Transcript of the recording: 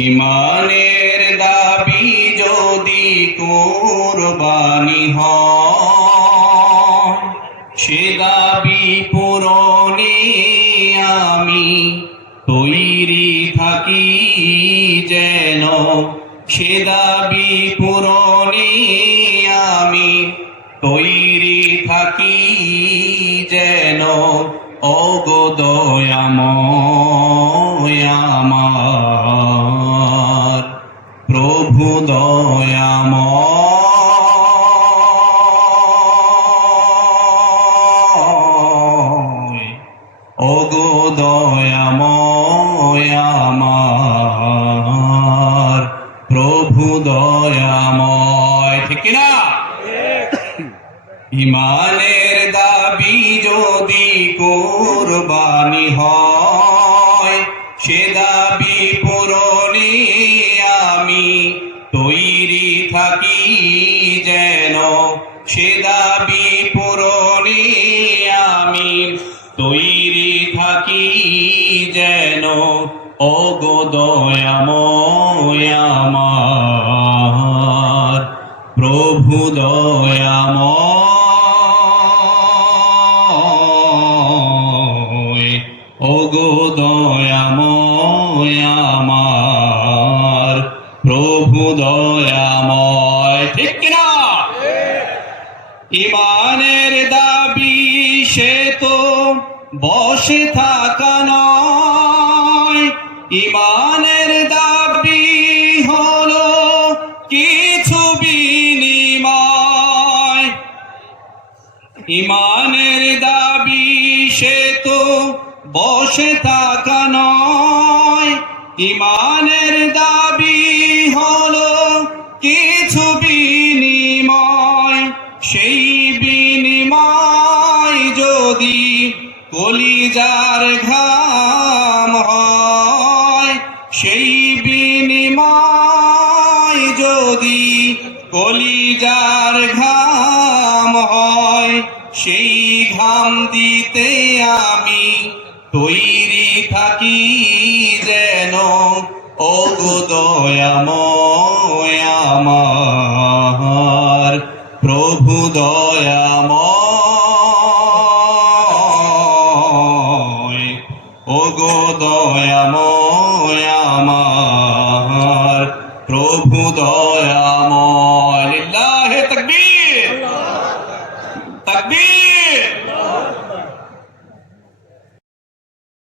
ইমানের দাবি যদি কোরবানি হয়, সে দাবি পূরণে আমি তৈরি থাকি যেন, সে দাবি পূরণে আমি তৈরি থাকি যেন, অগদয়াময় আমার প্রভু দয়াময়। ওগো দয়াময় প্রভু দয়াময়। ঠিক না ইমানের দাবি যদি কোরবানি হয় তৈরি থাকি যেন, সে দাবি পূরণে আমি তৈরি থাকি যেন। অগদয়াময় আমার, প্রভু দয়াময়, ওগো দয়াময় আমার। প্রভু দয়াময়, ঠিক কিনা? ইমানের দাবি সে তো বসে থাকা নয়। ইমানের দাবি হলো কিছু বিনিময়। ইমানের দাবি সে তো বসে থাকা নয়। ইমানের দাবি বিনিময় যদি কলিজার ঘাম হয়, সেই বিনিময় যদি কলিজার ঘাম হয়, সেই ঘাম দিতে আমি তৈরি থাকি যেন অগদয়াময় আমার। প্রভু দয়াময়। ওগো দয়াময় আমার। প্রভু দয়াময়